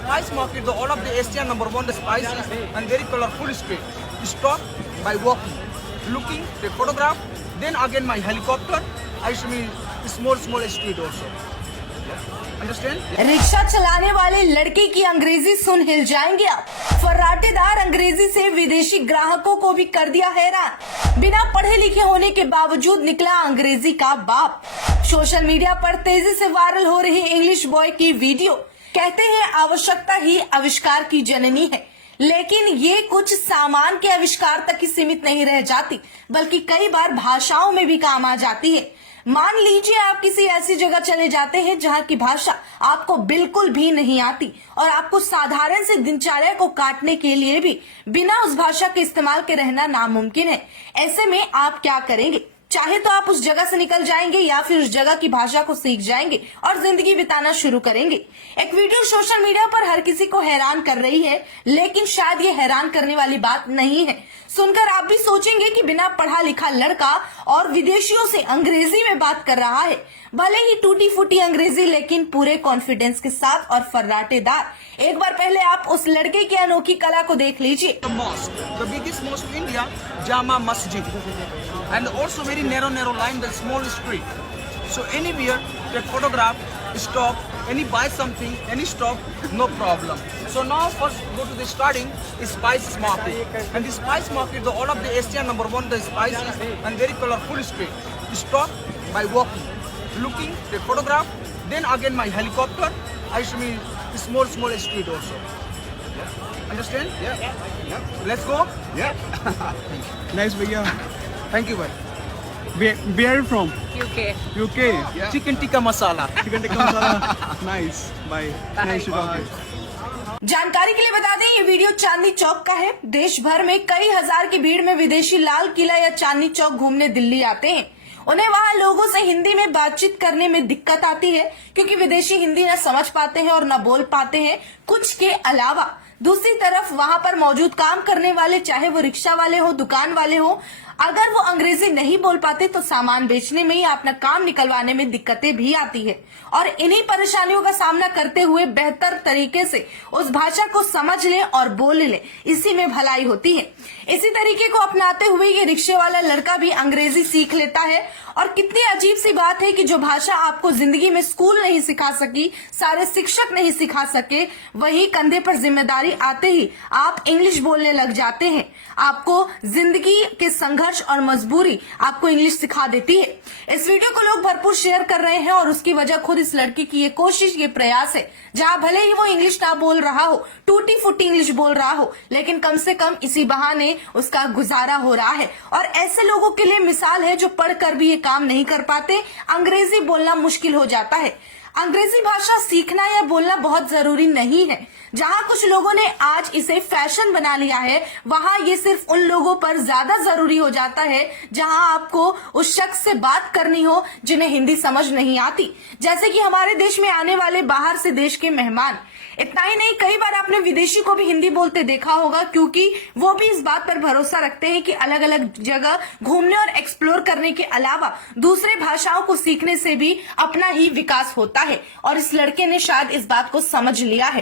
spice market, the all of the Asian #1 the spices and very colorful street. Stop by walking, looking, take photograph. Then again my helicopter. I show me small street also. Understand? Rickshaw चलाने वाले लड़के की अंग्रेजी सुन हिल जाएंगे आप। फर्राटेदार अंग्रेजी से विदेशी ग्राहकों को भी कर दिया हैरान। बिना पढ़े लिखे होने के बावजूद निकला अंग्रेजी का बाप। सोशल मीडिया पर तेजी से वायरल हो रही इंग्लिश बॉय की वीडियो। कहते हैं आवश्यकता ही आविष्कार की जननी है, लेकिन ये कुछ सामान के आविष्कार तक ही सीमित नहीं रह जाती, बल्कि कई बार भाषाओं में भी काम आ जाती है। मान लीजिए आप किसी ऐसी जगह चले जाते हैं जहाँ की भाषा आपको बिल्कुल भी नहीं आती और आपको साधारण से दिनचर्या को काटने के लिए भी बिना उस भाषा के इस्तेमाल के रहना नामुमकिन है। ऐसे में आप क्या करेंगे? चाहे तो आप उस जगह से निकल जाएंगे या फिर उस जगह की भाषा को सीख जाएंगे और जिंदगी बिताना शुरू करेंगे। एक वीडियो सोशल मीडिया पर हर किसी को हैरान कर रही है, लेकिन शायद ये हैरान करने वाली बात नहीं है। सुनकर आप भी सोचेंगे कि बिना पढ़ा लिखा लड़का और विदेशियों से अंग्रेजी में बात कर रहा है। भले ही टूटी फूटी अंग्रेजी, लेकिन पूरे कॉन्फिडेंस के साथ और फर्राटेदार। एक बार पहले आप उस लड़के की अनोखी कला को देख लीजिए। The biggest mosque in India, Jama Masjid, and also very narrow line, the small street. So anywhere, take photograph, stop, any buy something, any stop, no problem. So now first go to the starting is spices market, and the spice market, the all of the Asian #1 the spices and very colorful street. Stop by walking, looking, take photograph. Then again my helicopter. I show me small street also. Understand? Yeah. Let's go. Yeah. Nice, भैया. Thank you, bhai. Where are you from? UK. UK. Yeah. Chicken tikka masala. Chicken tikka masala. Nice. Bye. Nice to talk to you. जानकारी के लिए बता दें, ये video Chandni Chowk का है। देश भर में कई हजार की भीड़ में विदेशी लाल किला या चांदनी चौक घूमने दिल्ली आते हैं। उन्हें वहाँ लोगों से हिंदी में बातचीत करने में दिक्कत आती है, क्योंकि विदेशी हिंदी न समझ पाते हैं और न बोल पाते हैं कुछ के अलावा। दूसरी तरफ वहाँ पर मौजूद काम करने वाले, चाहे वो रिक्शा वाले हो, दुकान वाले हो, अगर वो अंग्रेजी नहीं बोल पाते तो सामान बेचने में या अपना काम निकलवाने में दिक्कतें भी आती है। और इन्हीं परेशानियों का सामना करते हुए बेहतर तरीके से उस भाषा को समझ ले और बोल ले, इसी में भलाई होती है। इसी तरीके को अपनाते हुए ये रिक्शे वाला लड़का भी अंग्रेजी सीख लेता है। और कितनी अजीब सी बात है कि जो भाषा आपको जिंदगी में स्कूल नहीं सिखा सकी, सारे शिक्षक नहीं सिखा सके, वही कंधे पर जिम्मेदारी आते ही आप इंग्लिश बोलने लग जाते हैं। आपको जिंदगी के संघर्ष और मजबूरी आपको इंग्लिश सिखा देती है। इस वीडियो को लोग भरपूर शेयर कर रहे हैं और उसकी वजह खुद इस लड़की की ये कोशिश, ये प्रयास है। जहाँ भले ही वो इंग्लिश ना बोल रहा हो, टूटी फूटी इंग्लिश बोल रहा हो, लेकिन कम से कम इसी बहाने उसका गुजारा हो रहा है। और ऐसे लोगों के लिए मिसाल है जो पढ़कर भी ये काम नहीं कर पाते, अंग्रेजी बोलना मुश्किल हो जाता है। अंग्रेजी भाषा सीखना या बोलना बहुत जरूरी नहीं है। जहाँ कुछ लोगों ने आज इसे फैशन बना लिया है, वहाँ ये सिर्फ उन लोगों पर ज्यादा जरूरी हो जाता है जहाँ आपको उस शख्स से बात करनी हो जिन्हें हिंदी समझ नहीं आती। जैसे कि हमारे देश में आने वाले बाहर से देश के मेहमान। इतना ही नहीं, कई बार आपने विदेशी को भी हिंदी बोलते देखा होगा, क्योंकि वो भी इस बात पर भरोसा रखते हैं कि अलग अलग जगह घूमने और एक्सप्लोर करने के अलावा दूसरे भाषाओं को सीखने से भी अपना ही विकास होता है। और इस लड़के ने शायद इस बात को समझ लिया है।